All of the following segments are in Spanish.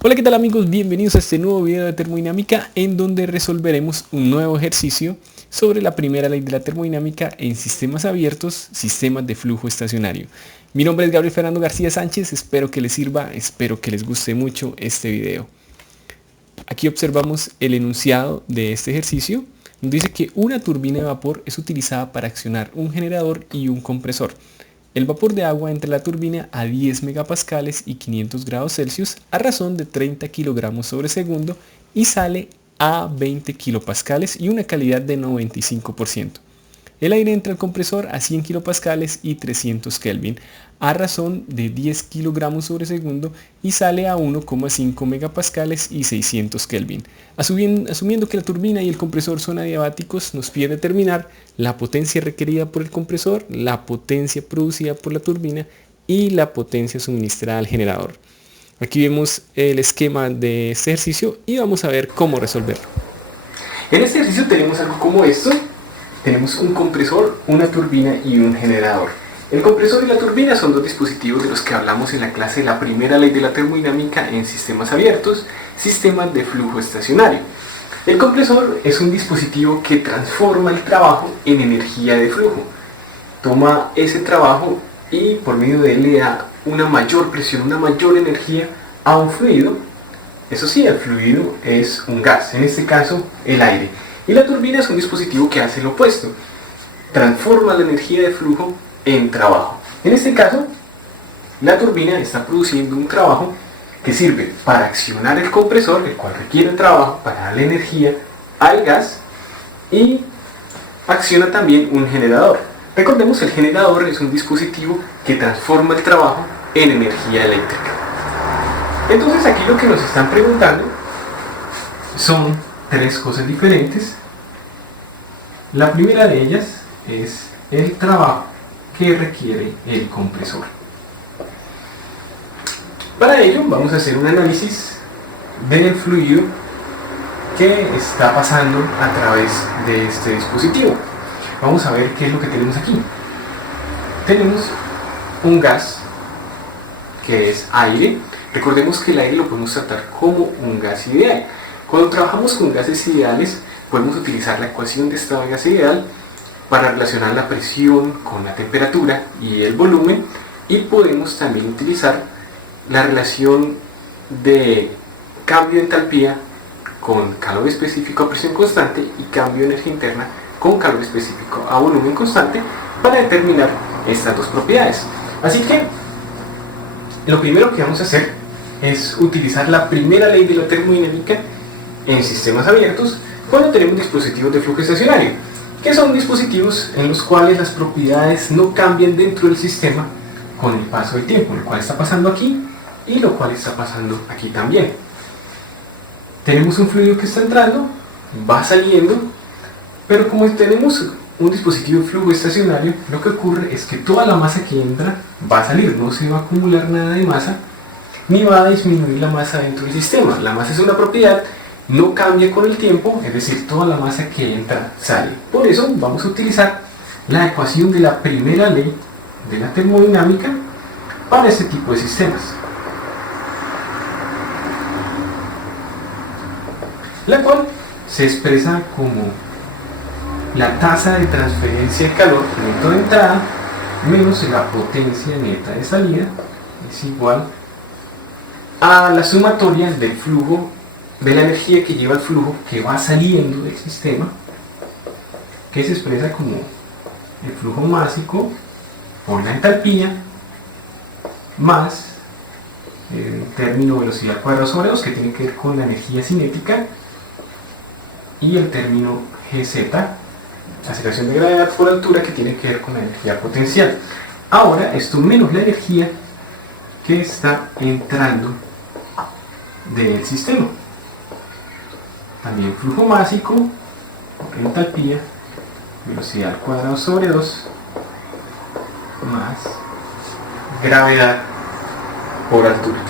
Hola, ¿qué tal amigos? Bienvenidos a este nuevo video de termodinámica en donde resolveremos un nuevo ejercicio sobre la primera ley de la termodinámica en sistemas abiertos, sistemas de flujo estacionario. Mi nombre es Gabriel Fernando García Sánchez, espero que les sirva, espero que les guste mucho este video. Aquí observamos el enunciado de este ejercicio, donde dice que una turbina de vapor es utilizada para accionar un generador y un compresor. El vapor de agua entra a la turbina a 10 megapascales y 500 grados Celsius a razón de 30 kilogramos sobre segundo y sale a 20 kilopascales y una calidad de 95%. El aire entra al compresor a 100 kilopascales y 300 Kelvin a razón de 10 kilogramos sobre segundo y sale a 1,5 megapascales y 600 Kelvin. Asumiendo que la turbina y el compresor son adiabáticos, nos pide determinar la potencia requerida por el compresor, la potencia producida por la turbina y la potencia suministrada al generador. Aquí vemos el esquema de este ejercicio y vamos a ver cómo resolverlo. En este ejercicio tenemos algo como esto. Tenemos un compresor, una turbina y un generador. El compresor y la turbina son dos dispositivos de los que hablamos en la clase de la primera ley de la termodinámica en sistemas abiertos, sistemas de flujo estacionario. El compresor es un dispositivo que transforma el trabajo en energía de flujo. Toma ese trabajo y por medio de él le da una mayor presión, una mayor energía a un fluido. Eso sí, el fluido es un gas, en este caso el aire. Y la turbina es un dispositivo que hace lo opuesto, transforma la energía de flujo en trabajo. En este caso, la turbina está produciendo un trabajo que sirve para accionar el compresor, el cual requiere trabajo para darle energía al gas, y acciona también un generador. Recordemos, el generador es un dispositivo que transforma el trabajo en energía eléctrica. Entonces aquí lo que nos están preguntando son tres cosas diferentes. La primera de ellas es el trabajo que requiere el compresor. Para ello vamos a hacer un análisis del fluido que está pasando a través de este dispositivo. Vamos a ver qué es lo que tenemos aquí. Tenemos un gas que es aire. Recordemos que el aire lo podemos tratar como un gas ideal. Cuando trabajamos con gases ideales, podemos utilizar la ecuación de estado de gas ideal para relacionar la presión con la temperatura y el volumen, y podemos también utilizar la relación de cambio de entalpía con calor específico a presión constante y cambio de energía interna con calor específico a volumen constante para determinar estas dos propiedades. Así que lo primero que vamos a hacer es utilizar la primera ley de la termodinámica en sistemas abiertos cuando tenemos dispositivos de flujo estacionario, que son dispositivos en los cuales las propiedades no cambian dentro del sistema con el paso del tiempo, lo cual está pasando aquí y lo cual está pasando aquí también. Tenemos un fluido que está entrando, va saliendo, pero como tenemos un dispositivo de flujo estacionario, lo que ocurre es que toda la masa que entra va a salir, no se va a acumular nada de masa, ni va a disminuir la masa dentro del sistema. La masa es una propiedad, no cambia con el tiempo, es decir, toda la masa que entra sale. Por eso vamos a utilizar la ecuación de la primera ley de la termodinámica para este tipo de sistemas, la cual se expresa como la tasa de transferencia de calor neto de entrada menos la potencia neta de salida es igual a la sumatoria del flujo de la energía que lleva el flujo que va saliendo del sistema, que se expresa como el flujo másico por la entalpía más el término velocidad al cuadrado sobre 2, que tiene que ver con la energía cinética, y el término Gz, aceleración de gravedad por altura, que tiene que ver con la energía potencial. Ahora esto menos la energía que está entrando del sistema. También flujo másico por entalpía, velocidad al cuadrado sobre 2, más gravedad por altura.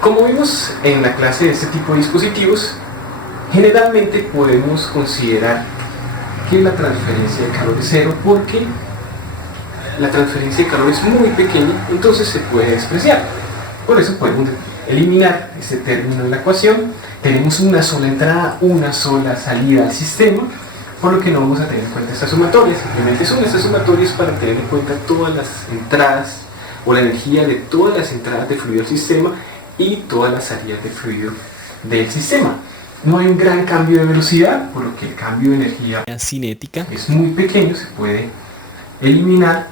Como vimos en la clase de este tipo de dispositivos, generalmente podemos considerar que la transferencia de calor es cero porque la transferencia de calor es muy pequeña, entonces se puede despreciar. Por eso podemos eliminar este término en la ecuación. Tenemos una sola entrada, una sola salida al sistema, por lo que no vamos a tener en cuenta esta sumatoria. Simplemente son estas sumatorias para tener en cuenta todas las entradas o la energía de todas las entradas de fluido al sistema y todas las salidas de fluido del sistema. No hay un gran cambio de velocidad, por lo que el cambio de energía cinética es muy pequeño, se puede eliminar,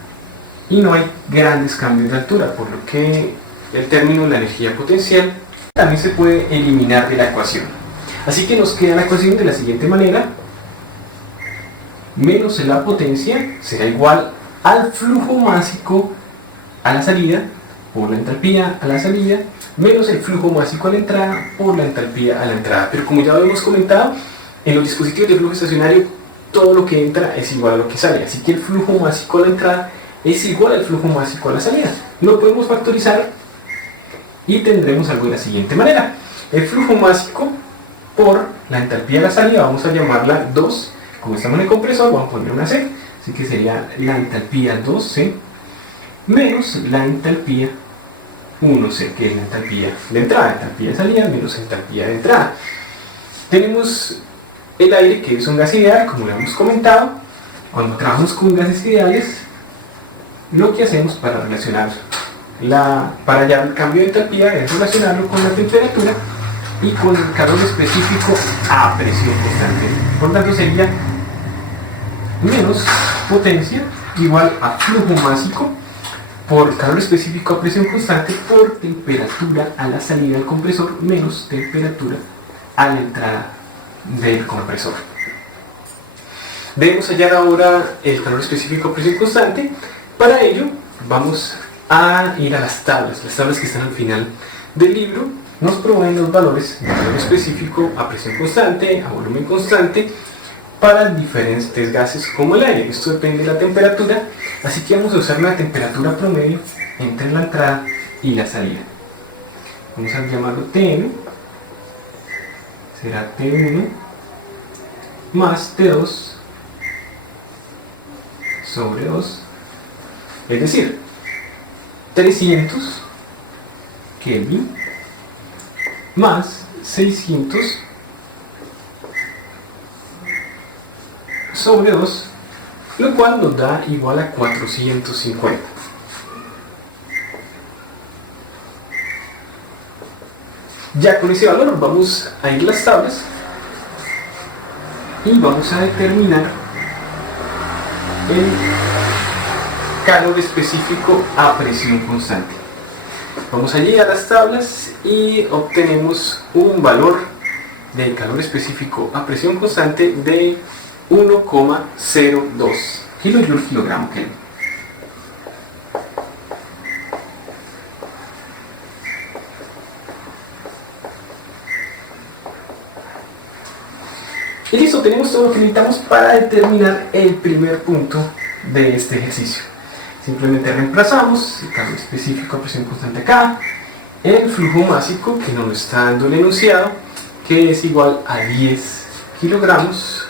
y no hay grandes cambios de altura, por lo que el término de la energía potencial también se puede eliminar de la ecuación. Así que nos queda la ecuación de la siguiente manera: menos la potencia será igual al flujo másico a la salida por la entalpía a la salida, menos el flujo másico a la entrada por la entalpía a la entrada. Pero como ya lo hemos comentado, en los dispositivos de flujo estacionario todo lo que entra es igual a lo que sale, así que el flujo másico a la entrada es igual al flujo másico a la salida. Lo podemos factorizar y tendremos algo de la siguiente manera: el flujo másico por la entalpía a la salida, vamos a llamarla 2, como estamos en el compresor vamos a poner una C, así que sería la entalpía 2C menos la entalpía 1C, que es la entalpía de entrada, entalpía de salida menos entalpía de entrada. Tenemos el aire, que es un gas ideal, como lo hemos comentado. Cuando trabajamos con gases ideales, lo que hacemos para relacionar para hallar el cambio de entalpía es relacionarlo con la temperatura y con el calor específico a presión constante. Por tanto sería menos potencia igual a flujo másico por calor específico a presión constante por temperatura a la salida del compresor menos temperatura a la entrada del compresor. Debemos hallar ahora el calor específico a presión constante. Para ello vamos a ir a las tablas que están al final del libro. Nos proveen los valores de calor específico a presión constante, a volumen constante, para diferentes gases como el aire. Esto depende de la temperatura, así que vamos a usar una temperatura promedio entre la entrada y la salida. Vamos a llamarlo Tn, será T1 más T2 sobre 2, es decir, 300 Kelvin más 600 sobre 2, lo cual nos da igual a 450. Ya con ese valor vamos a ir a las tablas y vamos a determinar el calor específico a presión constante. Vamos allí a las tablas y obtenemos un valor del calor específico a presión constante de 1,02 kJ kilogramo Kelvin. Y listo, tenemos todo lo que necesitamos para determinar el primer punto de este ejercicio. Simplemente reemplazamos el calor específico a presión constante acá, el flujo másico que nos está dando el enunciado, que es igual a 10 kilogramos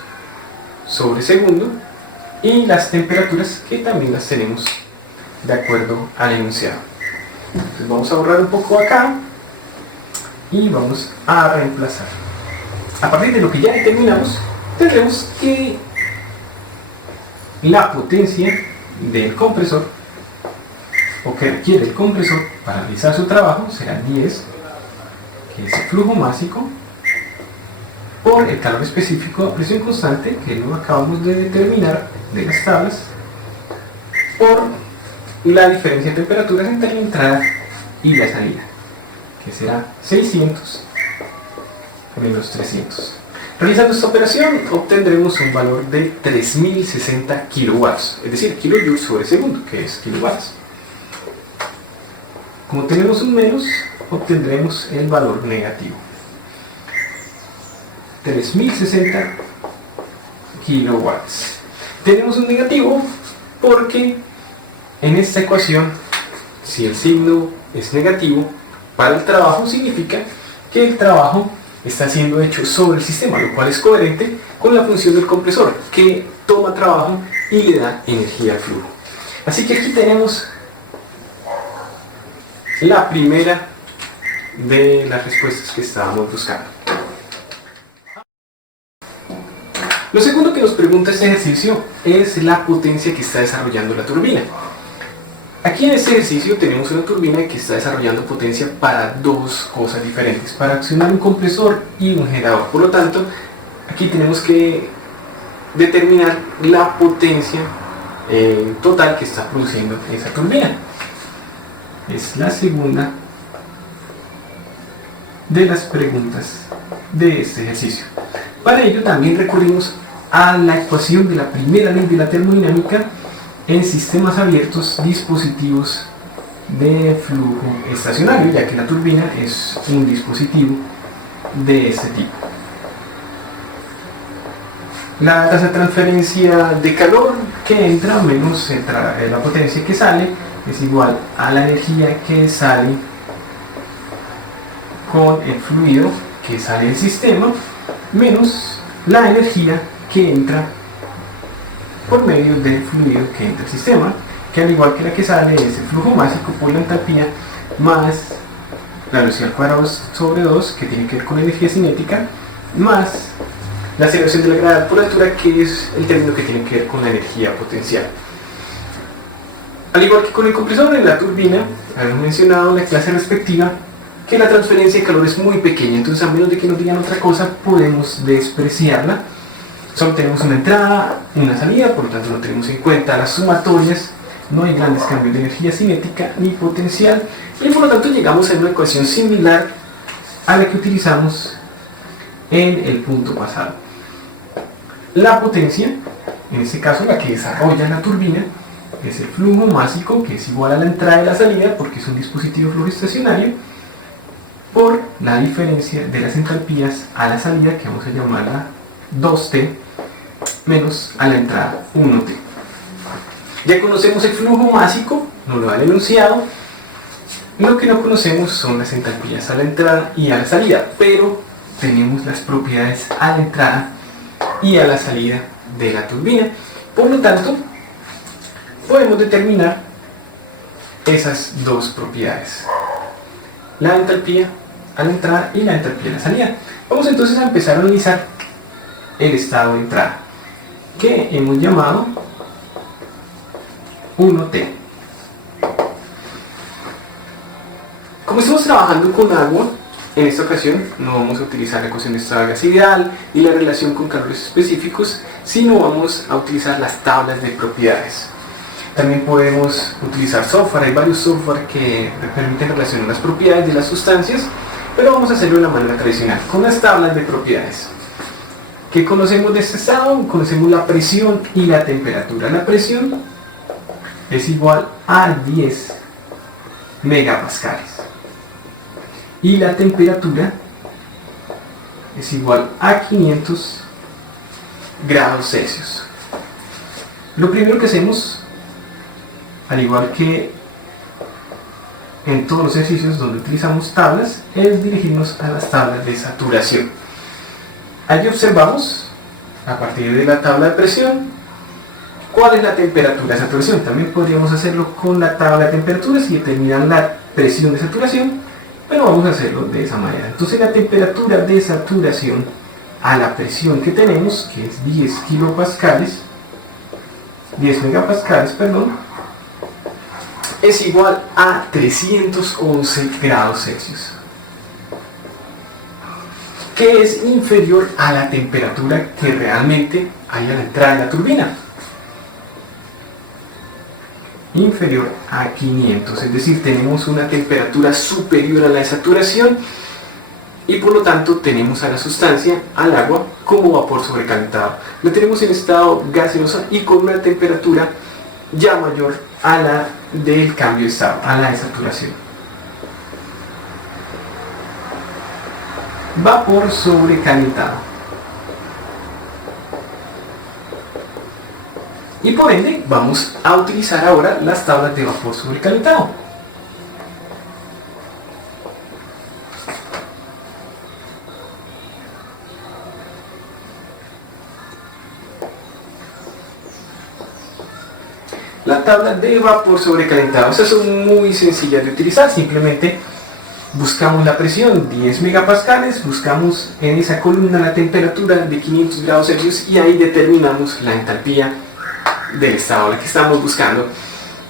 sobre segundo, y las temperaturas que también las tenemos de acuerdo al enunciado. Entonces vamos a borrar un poco acá y vamos a reemplazar. A partir de lo que ya determinamos, tendremos que la potencia del compresor, o que requiere el compresor para realizar su trabajo, será 10, que es el flujo másico, por el calor específico a presión constante, que lo acabamos de determinar de las tablas, por la diferencia de temperaturas entre la entrada y la salida, que será 600 menos 300. Realizando esta operación obtendremos un valor de 3060 kilowatts, es decir, kilojoules sobre segundo, que es kilowatts. Como tenemos un menos, obtendremos el valor negativo. 3060 kilowatts. Tenemos un negativo porque en esta ecuación, si el signo es negativo para el trabajo, significa que el trabajo está siendo hecho sobre el sistema, lo cual es coherente con la función del compresor, que toma trabajo y le da energía al flujo. Así que aquí tenemos la primera de las respuestas que estábamos buscando. Lo segundo que nos pregunta este ejercicio es la potencia que está desarrollando la turbina. Aquí en este ejercicio tenemos una turbina que está desarrollando potencia para dos cosas diferentes, para accionar un compresor y un generador. Por lo tanto, aquí tenemos que determinar la potencia total que está produciendo esa turbina. Es la segunda de las preguntas de este ejercicio. Para ello también recurrimos a la ecuación de la primera ley de la termodinámica en sistemas abiertos, dispositivos de flujo estacionario, ya que la turbina es un dispositivo de este tipo. La tasa de transferencia de calor que entra menos la potencia que sale es igual a la energía que sale con el fluido que sale del sistema menos la energía que entra por medio del fluido que entra al sistema, que al igual que la que sale es el flujo másico por la entalpía más la velocidad al cuadrado sobre 2, que tiene que ver con la energía cinética, más la aceleración de la gravedad por altura, que es el término que tiene que ver con la energía potencial. Al igual que con el compresor, en la turbina, habíamos mencionado en la clase respectiva que la transferencia de calor es muy pequeña, entonces a menos de que nos digan otra cosa, podemos despreciarla. Solo tenemos una entrada, una salida, por lo tanto no tenemos en cuenta las sumatorias, no hay grandes cambios de energía cinética ni potencial, y por lo tanto llegamos a una ecuación similar a la que utilizamos en el punto pasado. La potencia, en este caso la que desarrolla la turbina, es el flujo másico, que es igual a la entrada y la salida, porque es un dispositivo de flujo estacionario, por la diferencia de las entalpías a la salida, que vamos a llamarla 2T, menos a la entrada 1T. Ya conocemos el flujo másico, nos lo da el enunciado. Lo que no conocemos son las entalpías a la entrada y a la salida, pero tenemos las propiedades a la entrada y a la salida de la turbina. Por lo tanto, podemos determinar esas dos propiedades: la entalpía a la entrada y la entalpía a la salida. Vamos entonces a empezar a analizar el estado de entrada, que hemos llamado 1T. Como estamos trabajando con agua, en esta ocasión no vamos a utilizar la ecuación de estado de gas ideal y la relación con calores específicos, sino vamos a utilizar las tablas de propiedades. También podemos utilizar software, hay varios software que permiten relacionar las propiedades de las sustancias, pero vamos a hacerlo de la manera tradicional, con las tablas de propiedades. ¿Qué conocemos de este estado? Conocemos la presión y la temperatura. La presión es igual a 10 megapascales y la temperatura es igual a 500 grados Celsius. Lo primero que hacemos, al igual que en todos los ejercicios donde utilizamos tablas, es dirigirnos a las tablas de saturación. Allí observamos, a partir de la tabla de presión, cuál es la temperatura de saturación. También podríamos hacerlo con la tabla de temperaturas y determinar la presión de saturación, pero vamos a hacerlo de esa manera. Entonces la temperatura de saturación a la presión que tenemos, que es 10 megapascales, perdón, es igual a 311 grados Celsius, que es inferior a la temperatura que realmente hay a la entrada de la turbina, inferior a 500, es decir, tenemos una temperatura superior a la de saturación y por lo tanto tenemos a la sustancia, al agua, como vapor sobrecalentado. La tenemos en estado gaseoso y con una temperatura ya mayor a la del cambio de estado, a la de saturación. Vapor sobrecalentado. Y por ende vamos a utilizar ahora las tablas de vapor sobrecalentado. La tabla de vapor sobrecalentado, estas son muy sencillas de utilizar, simplemente Buscamos la presión, 10 megapascales, buscamos en esa columna la temperatura de 500 grados Celsius y ahí determinamos la entalpía del estado al que estamos buscando,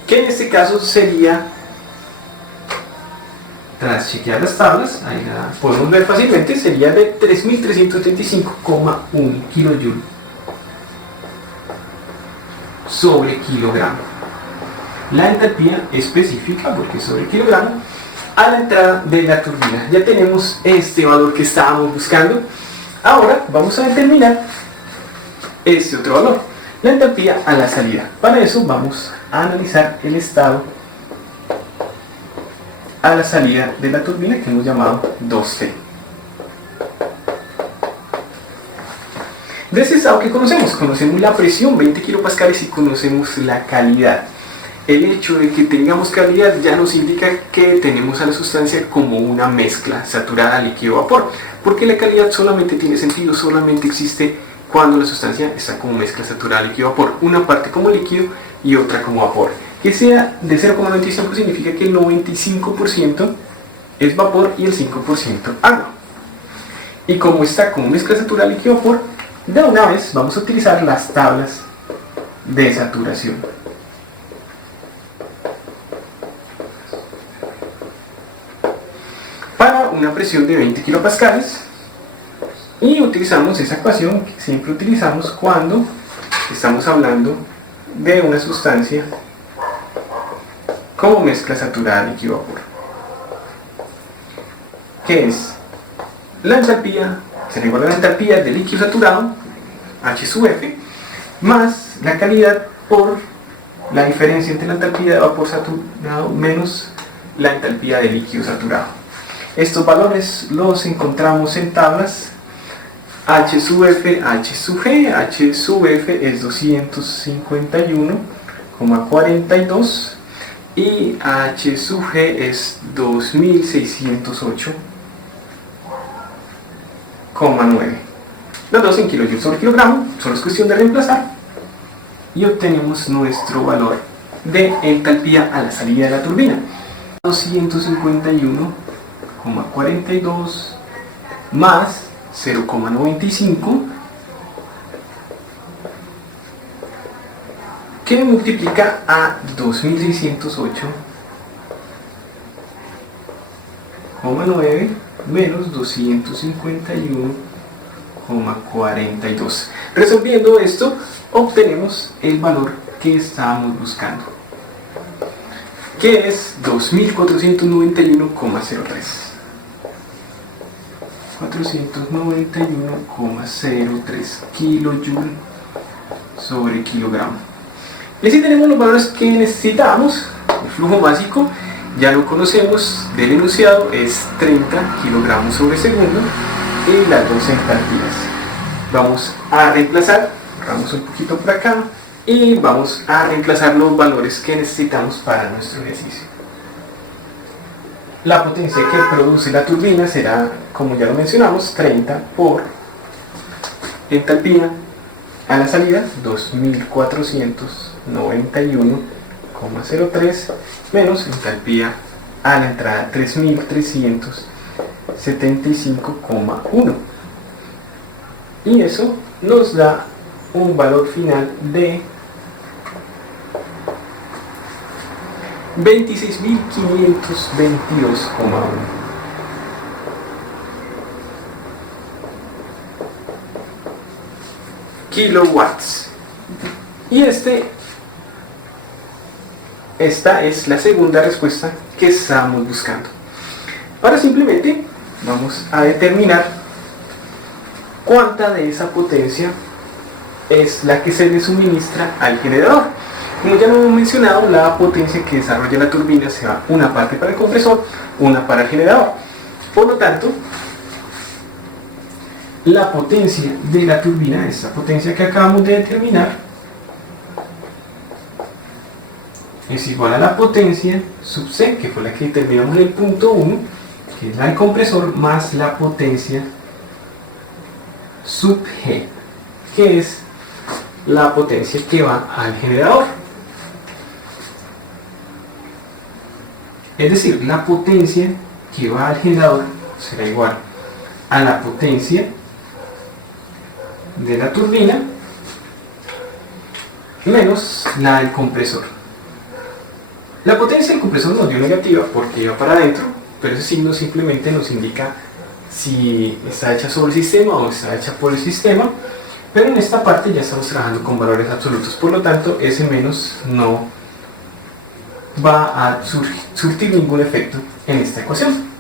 que en este caso sería, tras chequear las tablas, ahí la podemos ver fácilmente, sería de 3375,1 kJ sobre kilogramo. La entalpía específica, porque es sobre kilogramo, a la entrada de la turbina. Ya tenemos este valor que estábamos buscando. Ahora vamos a determinar este otro valor, la entalpía a la salida. Para eso vamos a analizar el estado a la salida de la turbina, que hemos llamado 2T. De ese estado que conocemos la presión 20 kilopascales y conocemos la calidad. El hecho de que tengamos calidad ya nos indica que tenemos a la sustancia como una mezcla saturada líquido-vapor, porque la calidad solamente tiene sentido, solamente existe cuando la sustancia está como mezcla saturada líquido-vapor, una parte como líquido y otra como vapor. Que sea de 0,95 significa que el 95% es vapor y el 5% agua. Y como está como mezcla saturada líquido-vapor, de una vez vamos a utilizar las tablas de saturación. Para una presión de 20 kilopascales, y utilizamos esa ecuación que siempre utilizamos cuando estamos hablando de una sustancia como mezcla saturada líquido-vapor, que es la entalpía, se igual a la entalpía del líquido saturado, H sub F, más la calidad por la diferencia entre la entalpía de vapor saturado menos la entalpía de líquido saturado. Estos valores los encontramos en tablas. H sub F, H sub G. H sub F es 251,42 y H sub G es 2608,9. Los dos en kilojoules sobre kilogramo, solo es cuestión de reemplazar y obtenemos nuestro valor de entalpía a la salida de la turbina. 251,42 más 0,95, que multiplica a 2608,9 menos 251,42. Resolviendo esto, obtenemos el valor que estábamos buscando, que es 2491,03. 491,03 kilojoule sobre kilogramo. Y así tenemos los valores que necesitamos. El flujo básico ya lo conocemos, del enunciado es 30 kilogramos sobre segundo y las dos entalpías. Vamos a reemplazar, borramos un poquito por acá y vamos a reemplazar los valores que necesitamos para nuestro ejercicio. La potencia que produce la turbina será, como ya lo mencionamos, 30 por entalpía a la salida, 2491,03 menos entalpía a la entrada, 3375,1. Y eso nos da un valor final de 26.522,1 kilowatts. Y esta es la segunda respuesta que estamos buscando. Ahora simplemente vamos a determinar cuánta de esa potencia es la que se le suministra al generador. Como ya lo hemos mencionado, la potencia que desarrolla la turbina se va una parte para el compresor, una para el generador. Por lo tanto, la potencia de la turbina, esta potencia que acabamos de determinar, es igual a la potencia sub C, que fue la que determinamos en el punto 1, que es la del compresor, más la potencia sub G, que es la potencia que va al generador. Es decir, la potencia que va al generador será igual a la potencia de la turbina menos la del compresor. La potencia del compresor nos dio negativa porque iba para adentro, pero ese signo simplemente nos indica si está hecha sobre el sistema o está hecha por el sistema, pero en esta parte ya estamos trabajando con valores absolutos, por lo tanto ese menos no va a surtir ningún efecto en esta ecuación.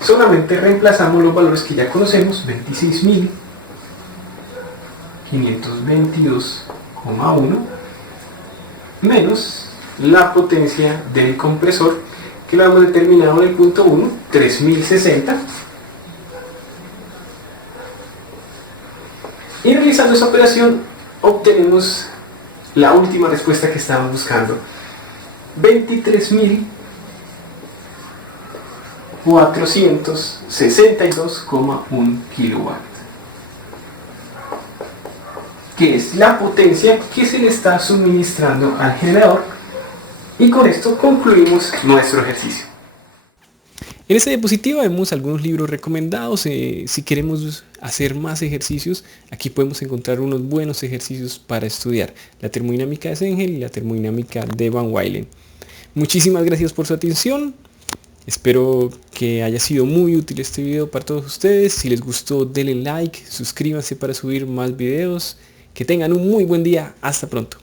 Solamente reemplazamos los valores que ya conocemos, 26.522,1 menos la potencia del compresor, que lo hemos determinado en el punto 1, 3060. Y realizando esa operación obtenemos la última respuesta que estábamos buscando, 23.462,1 kilowatt, que es la potencia que se le está suministrando al generador. Y con esto concluimos nuestro ejercicio. En esta diapositiva vemos algunos libros recomendados. Si queremos hacer más ejercicios, aquí podemos encontrar unos buenos ejercicios para estudiar: la termodinámica de Sengel y la termodinámica de Van Weylen. Muchísimas gracias por su atención. Espero que haya sido muy útil este video para todos ustedes. Si les gustó, denle like, suscríbanse para subir más videos. Que tengan un muy buen día. Hasta pronto.